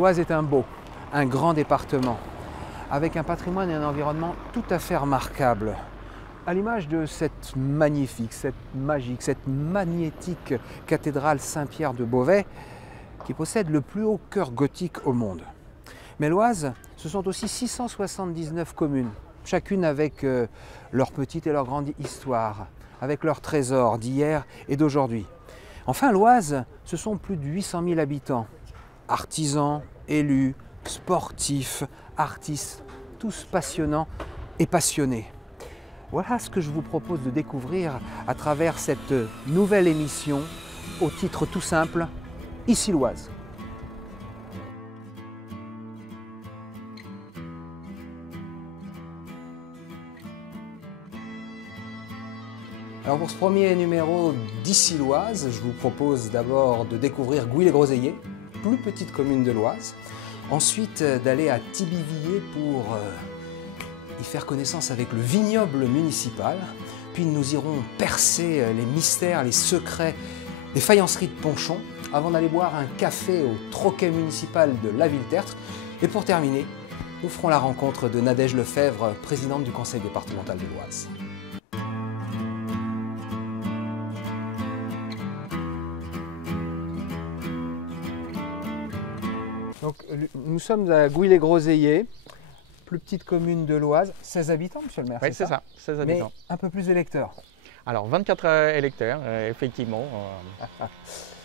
L'Oise est un grand département, avec un patrimoine et un environnement tout à fait remarquables. À l'image de cette magnifique, cette magique, cette magnétique cathédrale Saint-Pierre de Beauvais, qui possède le plus haut chœur gothique au monde. Mais l'Oise, ce sont aussi 679 communes, chacune avec leur petite et leur grande histoire, avec leurs trésors d'hier et d'aujourd'hui. Enfin, l'Oise, ce sont plus de 800 000 habitants, artisans, élus, sportifs, artistes, tous passionnants et passionnés. Voilà ce que je vous propose de découvrir à travers cette nouvelle émission au titre tout simple, Ici l'Oise. Alors pour ce premier numéro d'Ici l'Oise, je vous propose d'abord de découvrir Gouy-les-Groseilliers, plus petite commune de l'Oise. Ensuite d'aller à Thibivilliers pour y faire connaissance avec le vignoble municipal. Puis nous irons percer les mystères, les secrets des faïenceries de Ponchon avant d'aller boire un café au troquet municipal de La Ville-Tertre. Et pour terminer, nous ferons la rencontre de Nadège Lefebvre, présidente du conseil départemental de l'Oise. Donc, nous sommes à Gouy-les-Groseilliers, plus petite commune de l'Oise, 16 habitants, monsieur le maire. Oui, c'est ça, 16 habitants. Mais un peu plus d'électeurs. Alors, 24 électeurs, effectivement.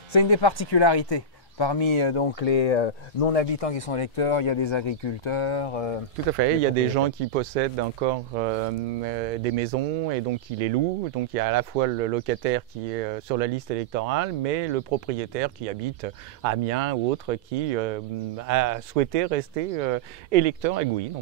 C'est une des particularités. Parmi donc les non-habitants qui sont électeurs, il y a des agriculteurs. Tout à fait, il y a des gens qui possèdent encore des maisons et donc qui les louent. Donc il y a à la fois le locataire qui est sur la liste électorale, mais le propriétaire qui habite à Amiens ou autre qui a souhaité rester électeur à Gouy.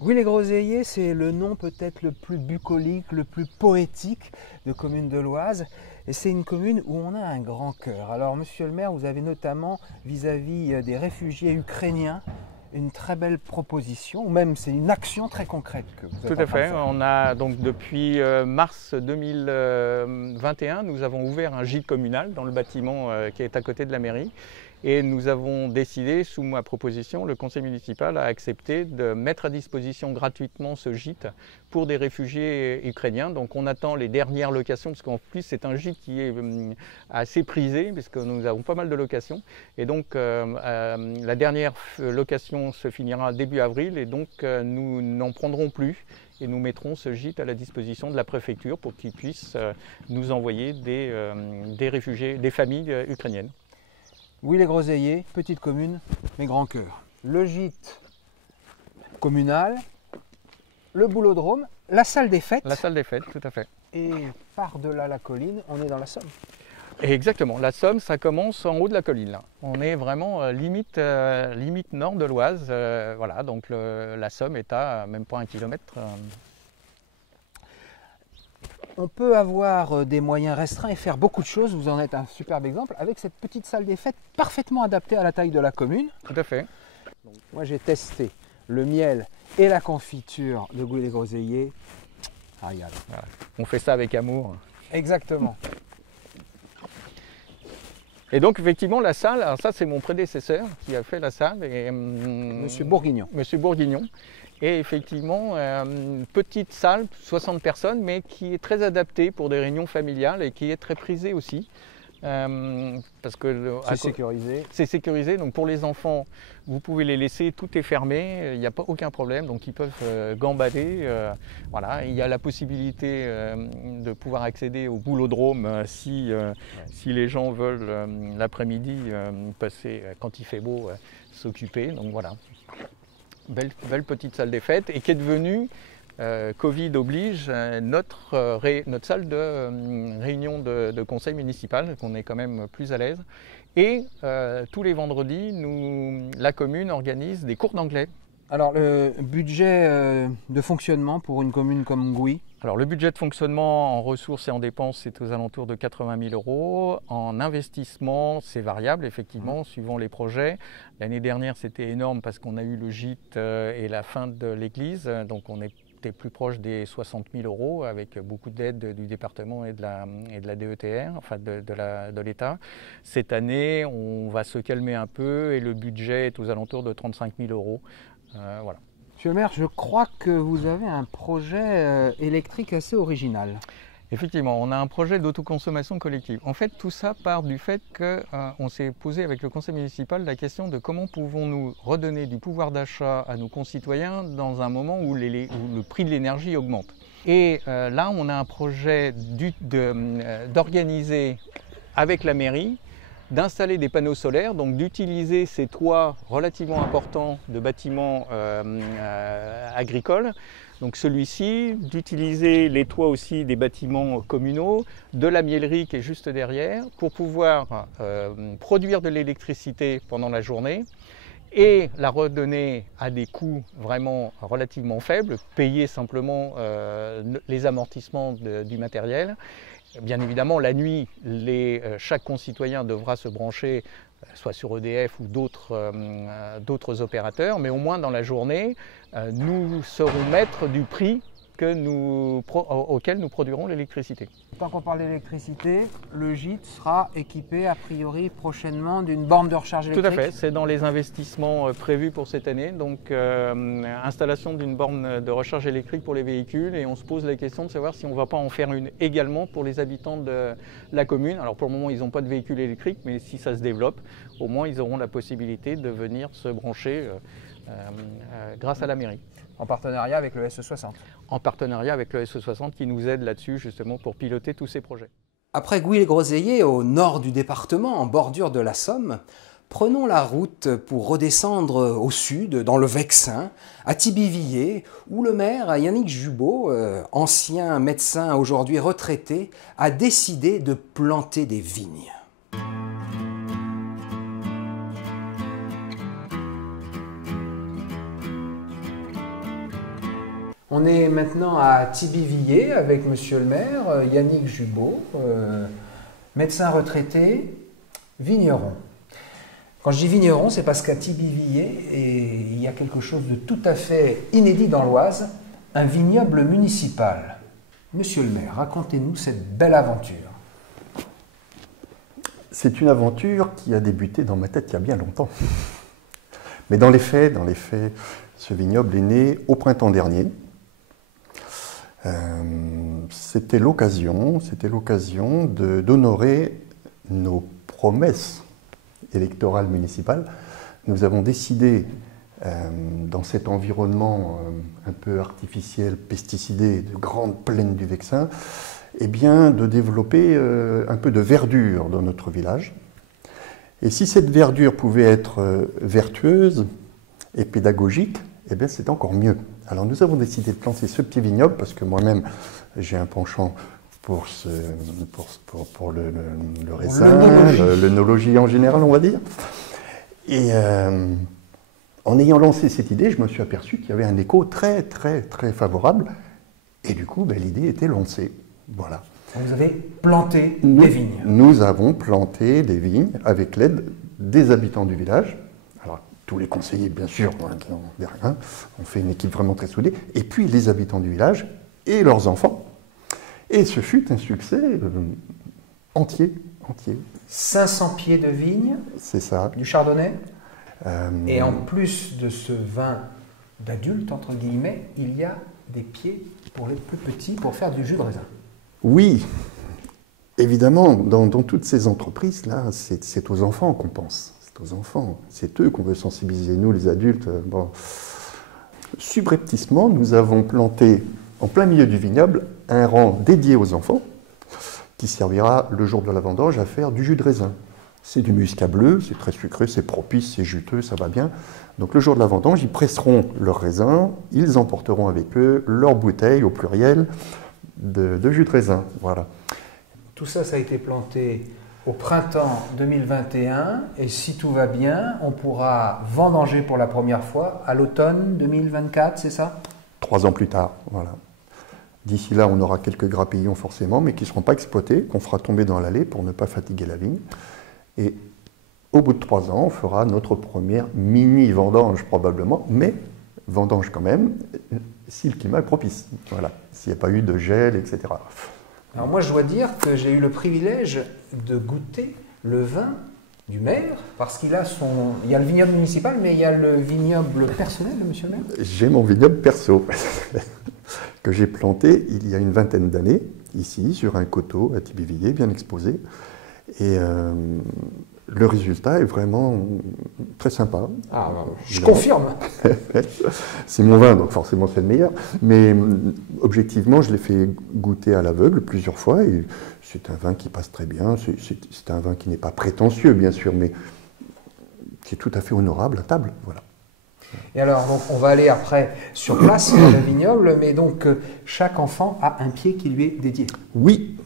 Gouy-les-Groseilliers, c'est le nom peut-être le plus bucolique, le plus poétique de commune de l'Oise. Et c'est une commune où on a un grand cœur. Alors, monsieur le maire, vous avez notamment vis-à-vis des réfugiés ukrainiens une très belle proposition, ou même c'est une action très concrète que vous êtes en train de faire. Tout à fait. On a donc depuis mars 2021, nous avons ouvert un gîte communal dans le bâtiment qui est à côté de la mairie. Et nous avons décidé, sous ma proposition, le conseil municipal a accepté de mettre à disposition gratuitement ce gîte pour des réfugiés ukrainiens. Donc on attend les dernières locations, parce qu'en plus c'est un gîte qui est assez prisé, puisque nous avons pas mal de locations. Et donc la dernière location se finira début avril, et donc nous n'en prendrons plus. Et nous mettrons ce gîte à la disposition de la préfecture pour qu'ils puissent nous envoyer des réfugiés, des familles ukrainiennes. Gouy-les-Groseilliers, petite commune, mais grand cœur. Le gîte communal, le boulodrome, la salle des fêtes. La salle des fêtes, tout à fait. Et par-delà la colline, on est dans la Somme. Et exactement, la Somme, ça commence en haut de la colline. Là. On est vraiment limite nord de l'Oise. Voilà, donc la Somme est à même pas 1 kilomètre. On peut avoir des moyens restreints et faire beaucoup de choses. Vous en êtes un superbe exemple avec cette petite salle des fêtes parfaitement adaptée à la taille de la commune. Tout à fait. Moi, j'ai testé le miel et la confiture de Gouy-les-Groseilliers. Ah, regarde. Voilà. On fait ça avec amour. Exactement. Et donc, effectivement, la salle, alors ça, c'est mon prédécesseur qui a fait la salle. Monsieur Bourguignon. Monsieur Bourguignon. Et effectivement, une petite salle, 60 personnes, mais qui est très adaptée pour des réunions familiales et qui est très prisée aussi. Parce que c'est sécurisé. C'est sécurisé, donc pour les enfants, vous pouvez les laisser, tout est fermé, il n'y a pas aucun problème, donc ils peuvent gambader. Voilà. Il y a la possibilité de pouvoir accéder au boulodrome si les gens veulent l'après-midi passer, quand il fait beau, s'occuper. Donc voilà. Belle petite salle des fêtes et qui est devenue, Covid oblige, notre salle de réunion de conseil municipal, qu'on est quand même plus à l'aise. Et tous les vendredis, la commune organise des cours d'anglais. Alors le budget de fonctionnement pour une commune comme Gouy? Alors le budget de fonctionnement en ressources et en dépenses, c'est aux alentours de 80 000 €. En investissement, c'est variable effectivement, suivant les projets. L'année dernière, c'était énorme parce qu'on a eu le gîte et la fin de l'église, donc on était était plus proche des 60 000 € avec beaucoup d'aides du département et de la DETR, enfin de l'État. Cette année, on va se calmer un peu et le budget est aux alentours de 35 000 €. Voilà. Monsieur le maire, je crois que vous avez un projet électrique assez original. Effectivement, on a un projet d'autoconsommation collective. En fait, tout ça part du fait qu'on s'est posé avec le conseil municipal la question de comment pouvons-nous redonner du pouvoir d'achat à nos concitoyens dans un moment où le prix de l'énergie augmente. Et là, on a un projet d'organiser avec la mairie, d'installer des panneaux solaires, donc d'utiliser ces toits relativement importants de bâtiments agricoles. Donc celui-ci, d'utiliser les toits aussi des bâtiments communaux, de la miellerie qui est juste derrière, pour pouvoir produire de l'électricité pendant la journée et la redonner à des coûts vraiment relativement faibles, payer simplement les amortissements du matériel. Bien évidemment, la nuit, chaque concitoyen devra se brancher soit sur EDF ou d'autres opérateurs, mais au moins dans la journée, nous serons maîtres du prix auquel nous produirons l'électricité. Tant qu'on parle d'électricité, le gîte sera équipé a priori prochainement d'une borne de recharge électrique. Tout à fait, c'est dans les investissements prévus pour cette année, donc installation d'une borne de recharge électrique pour les véhicules, et on se pose la question de savoir si on ne va pas en faire une également pour les habitants de la commune. Alors pour le moment ils n'ont pas de véhicule électrique, mais si ça se développe, au moins ils auront la possibilité de venir se brancher grâce à la mairie. En partenariat avec le SE60. En partenariat avec le SE60 qui nous aide là-dessus justement pour piloter tous ces projets. Après Gouy-les-Groseilliers, au nord du département, en bordure de la Somme, prenons la route pour redescendre au sud, dans le Vexin, à Thibivilliers, où le maire Yannick Jubot, ancien médecin aujourd'hui retraité, a décidé de planter des vignes. On est maintenant à Thibivilliers avec monsieur le maire, Yannick Jubot, médecin retraité, vigneron. Quand je dis vigneron, c'est parce qu'à Thibivilliers, il y a quelque chose de tout à fait inédit dans l'Oise, un vignoble municipal. Monsieur le maire, racontez-nous cette belle aventure. C'est une aventure qui a débuté dans ma tête il y a bien longtemps. Mais dans les faits, ce vignoble est né au printemps dernier. C'était l'occasion d'honorer nos promesses électorales municipales. Nous avons décidé, dans cet environnement un peu artificiel, pesticidé, de grande plaine du Vexin, eh bien, de développer un peu de verdure dans notre village. Et si cette verdure pouvait être vertueuse et pédagogique, eh bien, c'est encore mieux. Alors nous avons décidé de planter ce petit vignoble parce que moi-même j'ai un penchant pour le raisin, l'œnologie en général on va dire. Et en ayant lancé cette idée, je me suis aperçu qu'il y avait un écho très très très favorable et du coup l'idée était lancée. Voilà. Vous avez planté des vignes. Nous avons planté des vignes avec l'aide des habitants du village. Alors, tous les conseillers, bien sûr, on fait une équipe vraiment très soudée, et puis les habitants du village et leurs enfants. Et ce fut un succès entier. 500 pieds de vignes, c'est ça. Du chardonnay. Et en plus de ce vin d'adulte, entre guillemets, il y a des pieds pour les plus petits pour faire du jus de raisin. Oui, évidemment, dans toutes ces entreprises-là, c'est aux enfants qu'on pense. Aux enfants. C'est eux qu'on veut sensibiliser, nous les adultes. Bon. Subrepticement, nous avons planté en plein milieu du vignoble un rang dédié aux enfants qui servira le jour de la vendange à faire du jus de raisin. C'est du muscat bleu, c'est très sucré, c'est propice, c'est juteux, ça va bien. Donc le jour de la vendange, ils presseront leur raisin, ils emporteront avec eux leur bouteille au pluriel de jus de raisin. Voilà. Tout ça, ça a été planté au printemps 2021, et si tout va bien, on pourra vendanger pour la première fois à l'automne 2024, c'est ça? 3 ans plus tard, voilà. D'ici là, on aura quelques grappillons forcément, mais qui ne seront pas exploités, qu'on fera tomber dans l'allée pour ne pas fatiguer la vigne. Et au bout de 3 ans, on fera notre première mini-vendange probablement, mais vendange quand même, si le climat est propice. Voilà, s'il n'y a pas eu de gel, etc. Alors moi, je dois dire que j'ai eu le privilège de goûter le vin du maire, parce qu'il a il y a le vignoble municipal, mais il y a le vignoble personnel de monsieur le maire. J'ai mon vignoble perso que j'ai planté il y a une vingtaine d'années, ici, sur un coteau à Thibevilliers, bien exposé. Et le résultat est vraiment très sympa. Ah, je confirme. C'est mon vin, donc forcément c'est le meilleur. Mais objectivement, je l'ai fait goûter à l'aveugle plusieurs fois. Et c'est un vin qui passe très bien. C'est un vin qui n'est pas prétentieux, bien sûr, mais qui est tout à fait honorable à table. Voilà. Et alors, donc, on va aller après sur place dans le vignoble, mais donc chaque enfant a un pied qui lui est dédié. Oui,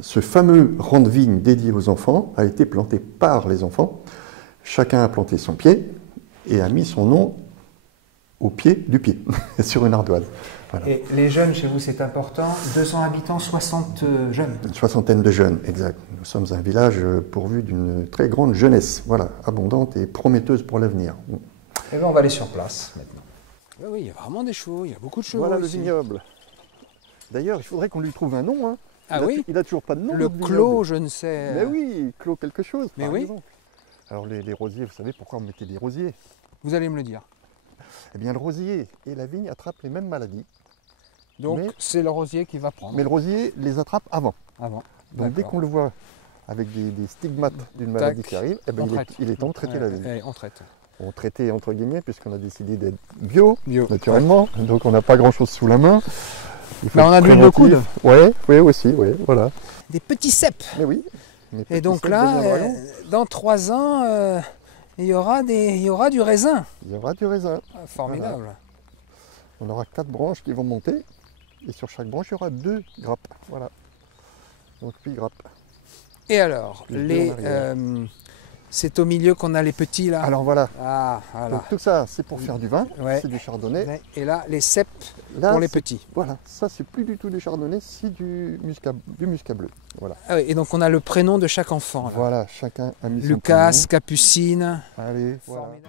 ce fameux rang de vigne dédié aux enfants a été planté par les enfants. Chacun a planté son pied et a mis son nom au pied du pied, sur une ardoise. Voilà. Et les jeunes, chez vous, c'est important. 200 habitants, 60 jeunes. Une soixantaine de jeunes, exact. Nous sommes un village pourvu d'une très grande jeunesse, voilà, abondante et prometteuse pour l'avenir. Et bien, on va aller sur place maintenant. Oui, il y a vraiment des chevaux, il y a beaucoup de chevaux. Voilà ici. le vignoble. D'ailleurs, il faudrait qu'on lui trouve un nom. Hein. Ah oui, il n'a toujours pas de nom. le clos, je ne sais. Mais oui, clos quelque chose. Mais par oui. exemple. Alors les rosiers, vous savez pourquoi on mettait des rosiers? Vous allez me le dire. Eh bien, le rosier et la vigne attrapent les mêmes maladies. Donc, c'est le rosier qui va prendre. Mais le rosier les attrape avant. Avant. Donc, dès qu'on le voit avec des stigmates d'une maladie qui arrive, eh ben, il est temps de traiter la vigne. On traite. On traitait entre guillemets, puisqu'on a décidé d'être bio, naturellement. Ouais. Donc, on n'a pas grand-chose sous la main. Mais on a de l'huile de coude. Oui, aussi, oui, voilà. Des petits cèpes. Mais oui. Et donc là, dans 3 ans, il y aura du raisin. Il y aura du raisin. Ah, formidable. Voilà. On aura 4 branches qui vont monter. Et sur chaque branche, il y aura 2 grappes. Voilà. Donc 8 grappes. Et alors, c'est au milieu qu'on a les petits là. Alors voilà. Ah, voilà. Donc tout ça, c'est pour faire du vin. Ouais. C'est du chardonnay. Et là, les cèpes Là, pour les petits. Voilà. Ça, c'est plus du tout du chardonnay, c'est du muscat bleu. Voilà. Ah oui, et donc on a le prénom de chaque enfant. Là. Voilà. Chacun a mis son Lucas, prénom. Capucine. Allez, voilà. Formidable.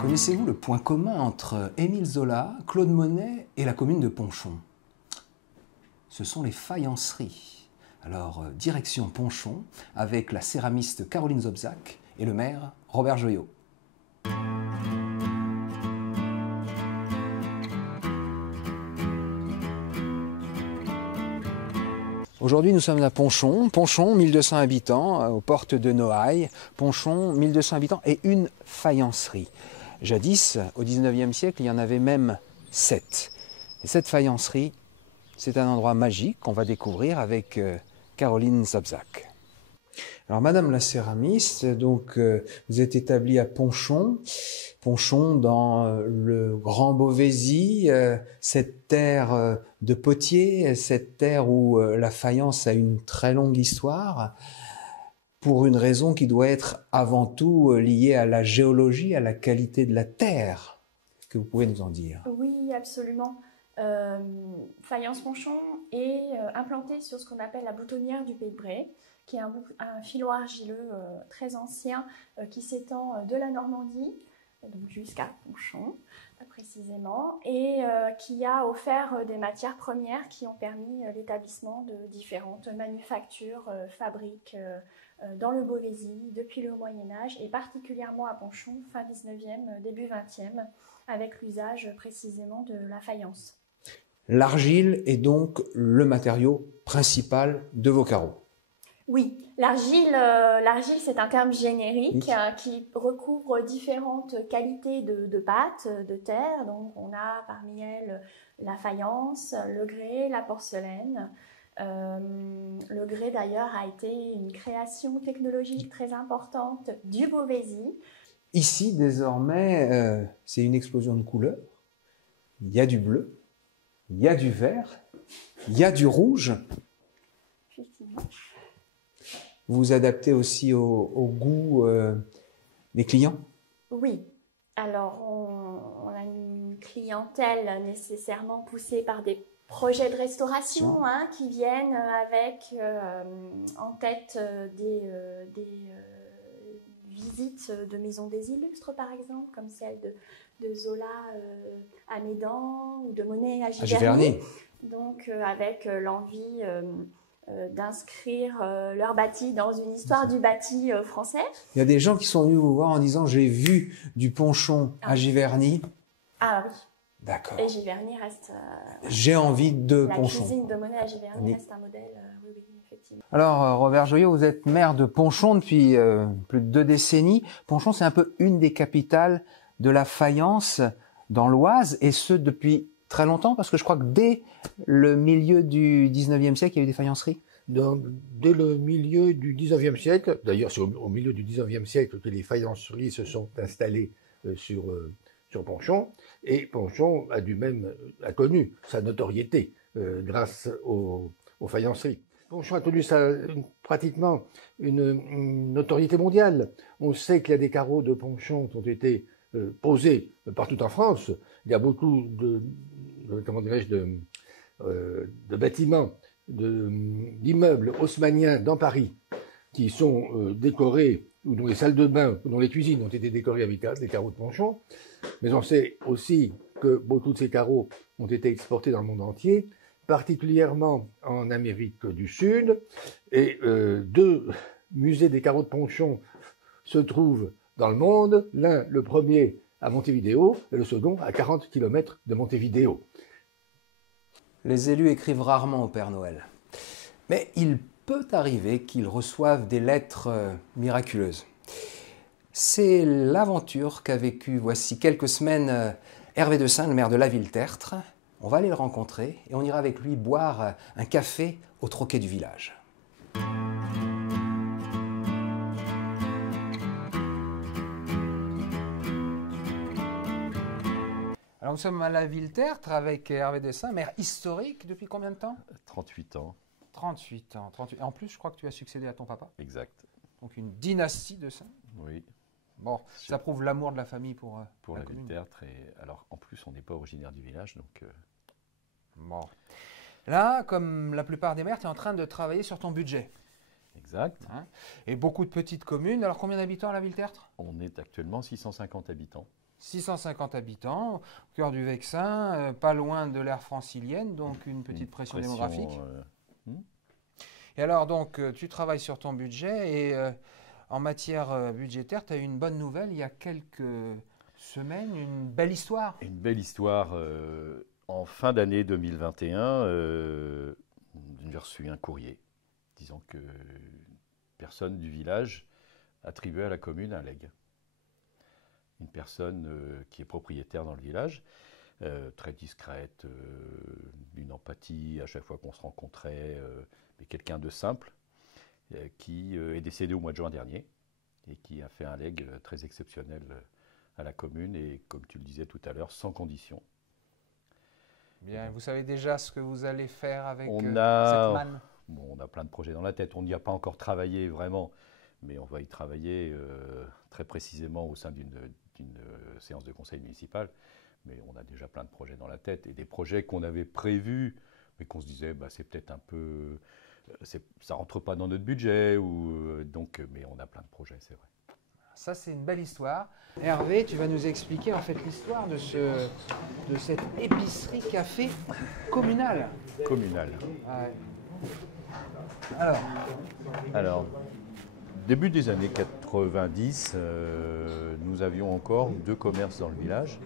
Connaissez-vous le point commun entre Émile Zola, Claude Monet et la commune de Ponchon? Ce sont les faïenceries. Alors, direction Ponchon, avec la céramiste Caroline Zobzac et le maire Robert Joyot. Aujourd'hui, nous sommes à Ponchon. Ponchon, 1200 habitants, aux portes de Noailles. Ponchon, 1200 habitants et une faïencerie. Jadis, au 19e siècle, il y en avait même 7. Et cette faïencerie, c'est un endroit magique qu'on va découvrir avec Caroline Zobzac. Alors, Madame la céramiste, donc, vous êtes établie à Ponchon. Ponchon dans le Grand Beauvaisis, cette terre de potier, cette terre où la faïence a une très longue histoire, pour une raison qui doit être avant tout liée à la géologie, à la qualité de la terre. Est-ce que vous pouvez nous en dire? Oui, absolument. Faïence Ponchon est implantée sur ce qu'on appelle la boutonnière du Pays de Bray, qui est un filon argileux très ancien qui s'étend de la Normandie donc jusqu'à Ponchon précisément, et qui a offert des matières premières qui ont permis l'établissement de différentes manufactures, fabriques dans le Beauvaisis depuis le Moyen-Âge et particulièrement à Ponchon, fin 19e, début 20e, avec l'usage précisément de la faïence. L'argile est donc le matériau principal de vos carreaux. Oui, l'argile c'est un terme générique qui recouvre différentes qualités de pâte, de terre. Donc on a parmi elles la faïence, le grès, la porcelaine. Le grès d'ailleurs a été une création technologique très importante du Beauvaisis. Ici désormais, c'est une explosion de couleurs. Il y a du bleu, il y a du vert, il y a du rouge. Effectivement. Vous vous adaptez aussi au goût des clients? Oui. Alors, on a une clientèle nécessairement poussée par des projets de restauration qui viennent avec en tête des visites de maisons des illustres, par exemple, comme celle de Zola à Médan ou de Monet à Giverny. Donc avec l'envie d'inscrire leur bâti dans une histoire du bâti français. Il y a des gens qui sont venus vous voir en disant « j'ai vu du ponchon à Giverny ». Ah oui. D'accord. Et Giverny reste... j'ai envie de ponchon. La cuisine de Monet à Giverny reste un modèle, oui, effectivement. Alors, Robert Joyaux, vous êtes maire de Ponchon depuis plus de 2 décennies. Ponchon, c'est un peu une des capitales de la faïence dans l'Oise, et ce depuis très longtemps, parce que je crois que dès le milieu du 19e siècle, il y a eu des faïenceries. Dès le milieu du 19e siècle, d'ailleurs c'est au milieu du 19e siècle que les faïenceries se sont installées sur Ponchon, et Ponchon a connu sa notoriété grâce aux faïenceries. Ponchon a connu pratiquement une notoriété mondiale. On sait qu'il y a des carreaux de Ponchon qui ont été posés partout en France. Il y a beaucoup de bâtiments, d'immeubles haussmanniens dans Paris qui sont décorés, ou dont les salles de bain, ou dont les cuisines ont été décorées avec des carreaux de Ponchon. Mais on sait aussi que beaucoup de ces carreaux ont été exportés dans le monde entier, particulièrement en Amérique du Sud. Et 2 musées des carreaux de Ponchon se trouvent dans le monde. L'un, le premier, à Montevideo, et le second à 40 km de Montevideo. Les élus écrivent rarement au Père Noël. Mais il peut arriver qu'ils reçoivent des lettres miraculeuses. C'est l'aventure qu'a vécue voici quelques semaines Hervé Dessin, le maire de la Ville-Tertre. On va aller le rencontrer et on ira avec lui boire un café au troquet du village. Alors nous sommes à la Ville-Tertre avec Hervé Dessin, maire historique depuis combien de temps? 38 ans. 38 ans. 38. En plus, je crois que tu as succédé à ton papa. Exact. Donc une dynastie de Dessin. Oui. Bon, ça prouve l'amour de la famille pour la commune. Ville-Tertre. Et alors, en plus, on n'est pas originaire du village, donc... Bon. Là, comme la plupart des maires, tu es en train de travailler sur ton budget. Exact. Hein? Et beaucoup de petites communes. Alors, combien d'habitants à la Ville-Tertre? On est actuellement 650 habitants. 650 habitants, au cœur du Vexin, pas loin de l'aire francilienne, donc une petite pression démographique. Et alors, donc, tu travailles sur ton budget et en matière budgétaire, tu as eu une bonne nouvelle il y a quelques semaine, une belle histoire. Une belle histoire. En fin d'année 2021, j'ai reçu un courrier disant que personne du village attribuait à la commune un legs. Une personne qui est propriétaire dans le village, très discrète, d'une empathie à chaque fois qu'on se rencontrait, mais quelqu'un de simple, qui est décédé au mois de juin dernier et qui a fait un legs très exceptionnel à la commune et, comme tu le disais tout à l'heure, sans condition. Bien, vous savez déjà ce que vous allez faire avec cette manne? Bon, on a plein de projets dans la tête. On n'y a pas encore travaillé vraiment, mais on va y travailler très précisément au sein d'une séance de conseil municipal. Mais on a déjà plein de projets dans la tête et des projets qu'on avait prévus, mais qu'on se disait, bah, c'est peut-être un peu... ça ne rentre pas dans notre budget, mais on a plein de projets, c'est vrai. Ça, c'est une belle histoire. Hervé, tu vas nous expliquer en fait l'histoire de cette épicerie-café communale. Communale. Ouais. Alors, début des années 90, nous avions encore 2 commerces dans le village,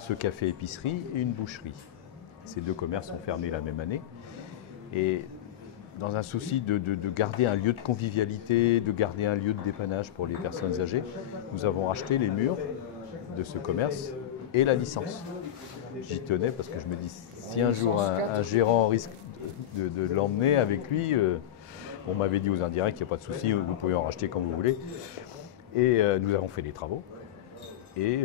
ce café-épicerie et une boucherie. Ces 2 commerces ont fermé la même année. Et dans un souci de garder un lieu de convivialité, de garder un lieu de dépannage pour les personnes âgées, nous avons racheté les murs de ce commerce et la licence. J'y tenais parce que je me dis, si un jour un gérant risque de l'emmener avec lui, on m'avait dit aux indirects, il n'y a pas de souci, vous pouvez en racheter quand vous voulez. Et nous avons fait les travaux. Et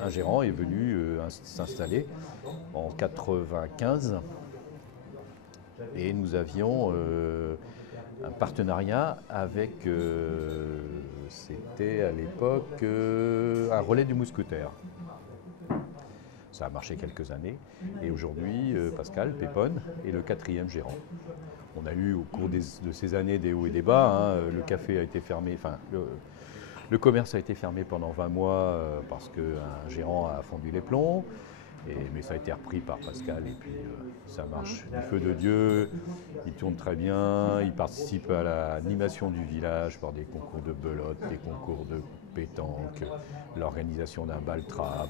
un gérant est venu s'installer en 1995. Et nous avions un partenariat avec, c'était à l'époque, un relais du Mousquetaire. Ça a marché quelques années. Et aujourd'hui, Pascal Pépone est le 4e gérant. On a eu au cours de ces années des hauts et des bas. Le café a été fermé, enfin, le commerce a été fermé pendant 20 mois parce qu'un gérant a fondu les plombs. Mais ça a été repris par Pascal et puis ça marche du feu de Dieu. Il tourne très bien, il participe à l'animation du village par des concours de belote, des concours de pétanque, l'organisation d'un bal-trap.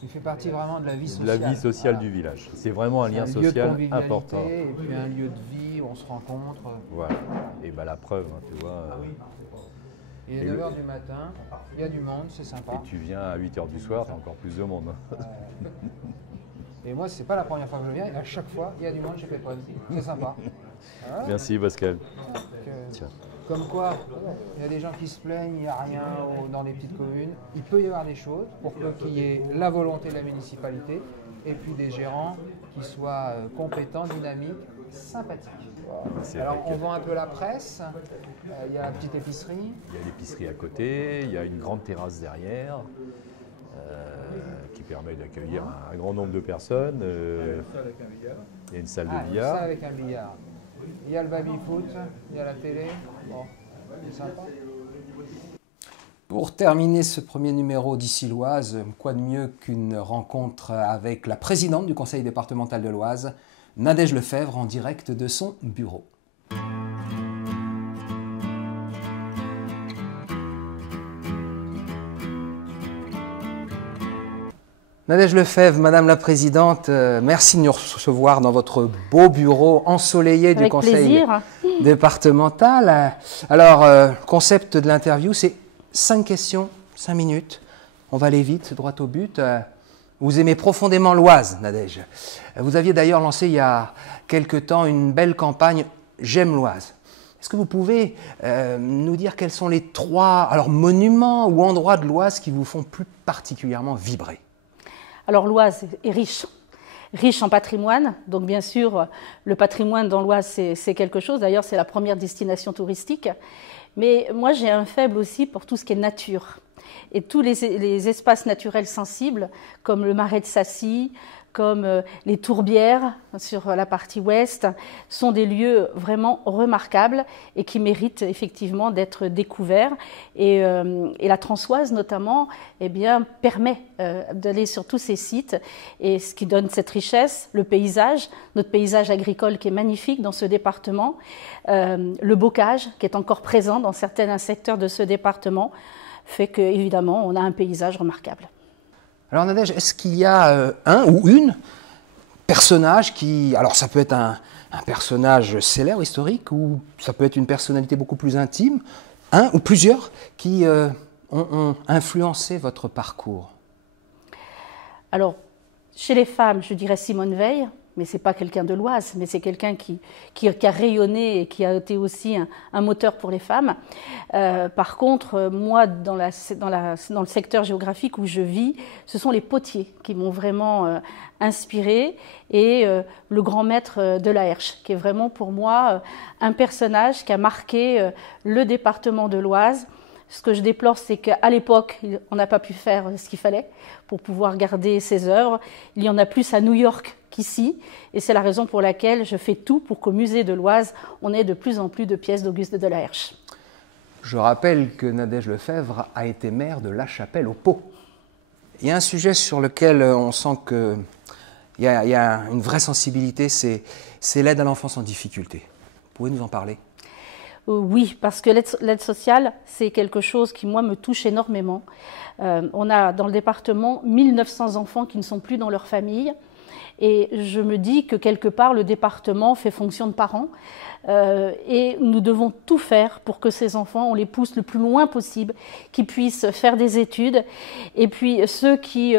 Il fait partie vraiment de la vie sociale. La vie sociale voilà. du village. C'est vraiment un lien social important. Et puis un lieu de vie où on se rencontre. Voilà. Et ben la preuve, hein, tu vois. Il est 9h du matin, il y a du monde, c'est sympa. Et tu viens à 8h du soir, tu as encore plus de monde. Et moi, c'est pas la première fois que je viens, et à chaque fois, il y a du monde chez Pépone. C'est sympa. Voilà. Merci Pascal. Comme quoi, il y a des gens qui se plaignent, il n'y a rien dans les petites communes. Il peut y avoir des choses pour qu'il y ait la volonté de la municipalité et puis des gérants qui soient compétents, dynamiques, sympathiques. Alors on vend un peu la presse, il y a la petite épicerie. Il y a l'épicerie à côté, il y a une grande terrasse derrière qui permet d'accueillir un grand nombre de personnes. Il y a une salle de billard. Une salle avec un billard. Il y a le baby-foot, il y a la télé. Bon, c'est sympa. Pour terminer ce premier numéro d'Ici l'Oise, quoi de mieux qu'une rencontre avec la présidente du conseil départemental de l'Oise, Nadège Lefebvre, en direct de son bureau. Nadège Lefebvre, Madame la Présidente, merci de nous recevoir dans votre beau bureau ensoleillé du conseil départemental. Alors, le concept de l'interview, c'est 5 questions, 5 minutes. On va aller vite, droit au but. Vous aimez profondément l'Oise, Nadège. Vous aviez d'ailleurs lancé il y a quelque temps une belle campagne « J'aime l'Oise ». Est-ce que vous pouvez nous dire quels sont les 3 monuments ou endroits de l'Oise qui vous font plus particulièrement vibrer ? Alors l'Oise est riche en patrimoine, donc bien sûr le patrimoine dans l'Oise c'est quelque chose, d'ailleurs c'est la première destination touristique, mais moi j'ai un faible aussi pour tout ce qui est nature et tous les espaces naturels sensibles comme le marais de Sassy, comme les tourbières sur la partie ouest, sont des lieux vraiment remarquables et qui méritent effectivement d'être découverts. Et la Transoise notamment permet d'aller sur tous ces sites, et ce qui donne cette richesse, le paysage, notre paysage agricole qui est magnifique dans ce département, le bocage qui est encore présent dans certains secteurs de ce département, fait qu'évidemment on a un paysage remarquable. Alors Nadège, est-ce qu'il y a un ou une personnage qui... Alors ça peut être un personnage célèbre, historique, ou ça peut être une personnalité beaucoup plus intime, un ou plusieurs qui ont influencé votre parcours? Alors, chez les femmes, je dirais Simone Veil, mais ce n'est pas quelqu'un de l'Oise, mais c'est quelqu'un qui a rayonné et qui a été aussi un moteur pour les femmes. Par contre, moi, dans le secteur géographique où je vis, ce sont les potiers qui m'ont vraiment inspirée, et le grand maître de la Herche, qui est vraiment pour moi un personnage qui a marqué le département de l'Oise. Ce que je déplore, c'est qu'à l'époque, on n'a pas pu faire ce qu'il fallait pour pouvoir garder ses œuvres. Il y en a plus à New York qu'ici, et c'est la raison pour laquelle je fais tout pour qu'au musée de l'Oise, on ait de plus en plus de pièces d'Auguste de la Herche. Je rappelle que Nadège Lefebvre a été maire de La Chapelle au Pau. Il y a un sujet sur lequel on sent qu'il y a une vraie sensibilité, c'est l'aide à l'enfance en difficulté. Vous pouvez nous en parler ? Oui, parce que l'aide sociale, c'est quelque chose qui, moi, me touche énormément. On a dans le département 1900 enfants qui ne sont plus dans leur famille. Et je me dis que quelque part, le département fait fonction de parents. Et nous devons tout faire pour que ces enfants, on les pousse le plus loin possible, qu'ils puissent faire des études. Et puis ceux qui...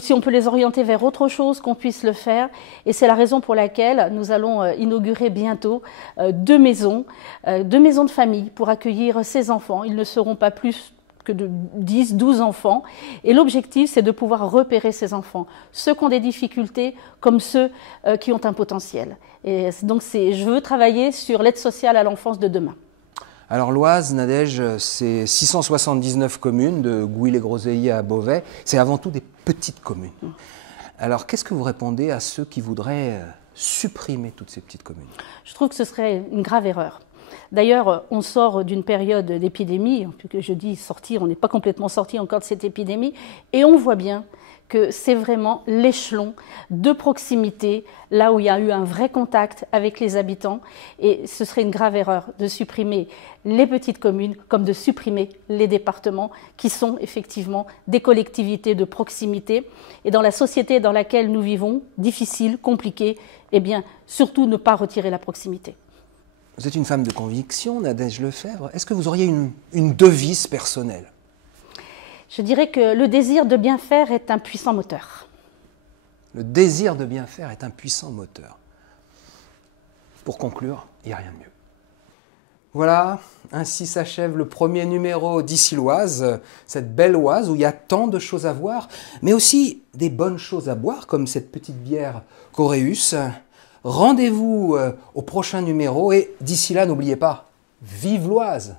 si on peut les orienter vers autre chose, qu'on puisse le faire. Et c'est la raison pour laquelle nous allons inaugurer bientôt 2 maisons de famille pour accueillir ces enfants. Ils ne seront pas plus que de 10, 12 enfants. Et l'objectif, c'est de pouvoir repérer ces enfants, ceux qui ont des difficultés comme ceux qui ont un potentiel. Et donc je veux travailler sur l'aide sociale à l'enfance de demain. Alors l'Oise, Nadège, c'est 679 communes, de Gouy-les-Groseilliers à Beauvais. C'est avant tout des petites communes. Alors, qu'est-ce que vous répondez à ceux qui voudraient supprimer toutes ces petites communes? Je trouve que ce serait une grave erreur. D'ailleurs, on sort d'une période d'épidémie, puisque je dis sortir, on n'est pas complètement sorti encore de cette épidémie, et on voit bien que c'est vraiment l'échelon de proximité, là où il y a eu un vrai contact avec les habitants, et ce serait une grave erreur de supprimer les petites communes comme de supprimer les départements, qui sont effectivement des collectivités de proximité. Et dans la société dans laquelle nous vivons, difficile, compliquée, eh bien, surtout ne pas retirer la proximité. Vous êtes une femme de conviction, Nadège Lefebvre. Est-ce que vous auriez une devise personnelle? Je dirais que le désir de bien faire est un puissant moteur. Le désir de bien faire est un puissant moteur. Pour conclure, il n'y a rien de mieux. Voilà, ainsi s'achève le premier numéro d'Ici l'Oise, cette belle Oise où il y a tant de choses à voir, mais aussi des bonnes choses à boire, comme cette petite bière Coréus. Rendez-vous au prochain numéro et d'ici là, n'oubliez pas, vive l'Oise!